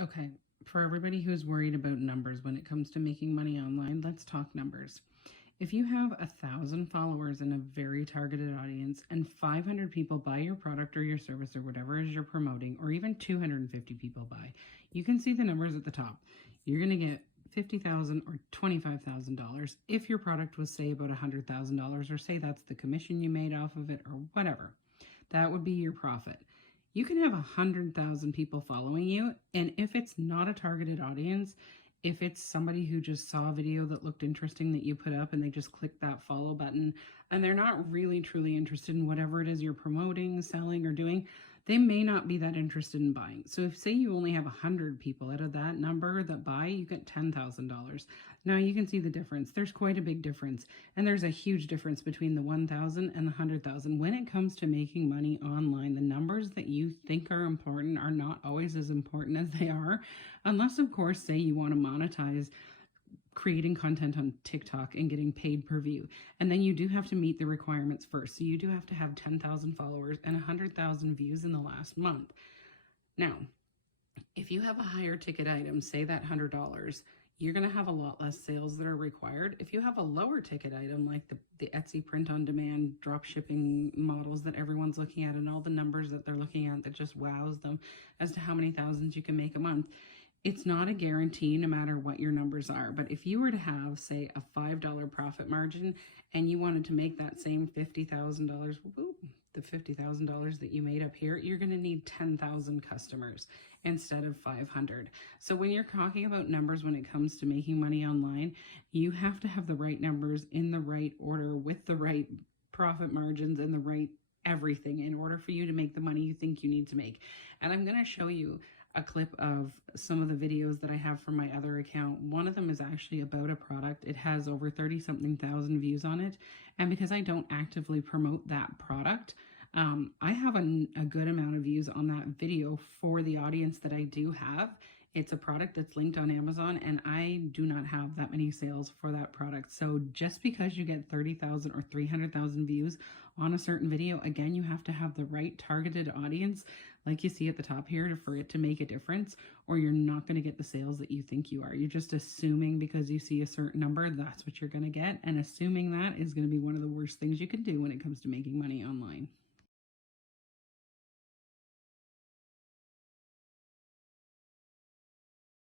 Okay, for everybody who's worried about numbers when it comes to making money online, let's talk numbers. If you have 1,000 followers in a very targeted audience and 500 people buy your product or your service or whatever it is you're promoting, or even 250 people buy, you can see the numbers at the top. You're going to get $50,000 or $25,000 if your product was, say, about $100,000, or say that's the commission you made off of it, or whatever. That would be your profit. You can have 100,000 people following you, and if it's not a targeted audience, if it's somebody who just saw a video that looked interesting that you put up and they just click that follow button and they're not really truly interested in whatever it is you're promoting, selling, or doing, they may not be that interested in buying. So if, say, you only have 100 people out of that number that buy, you get $10,000. Now you can see the difference. There's quite a big difference, and there's a huge difference between the 1,000 and the 100,000. When it comes to making money online, the numbers that you think are important are not always as important as they are, unless, of course, say you want to monetize creating content on TikTok and getting paid per view. And then you do have to meet the requirements first. So you do have to have 10,000 followers and 100,000 views in the last month. Now, if you have a higher ticket item, say that $100, you're going to have a lot less sales that are required. If you have a lower ticket item, like the Etsy print on demand drop shipping models that everyone's looking at and all the numbers that they're looking at that just wows them as to how many thousands you can make a month, it's not a guarantee no matter what your numbers are. But if you were to have, say, a $5 profit margin and you wanted to make that same $50,000, the $50,000 that you made up here, you're going to need 10,000 customers instead of 500. So when you're talking about numbers when it comes to making money online, you have to have the right numbers in the right order with the right profit margins and the right everything in order for you to make the money you think you need to make. And I'm going to show you a clip of some of the videos that I have from my other account. One of them is actually about a product. It has over 30-something thousand views on it. And because I don't actively promote that product, I have a good amount of views on that video for the audience that I do have. It's a product that's linked on Amazon, and I do not have that many sales for that product. So just because you get 30,000 or 300,000 views on a certain video, again, you have to have the right targeted audience, like you see at the top here, for it to make a difference, or you're not going to get the sales that you think you are. You're just assuming because you see a certain number, that's what you're going to get. And assuming that is going to be one of the worst things you can do when it comes to making money online.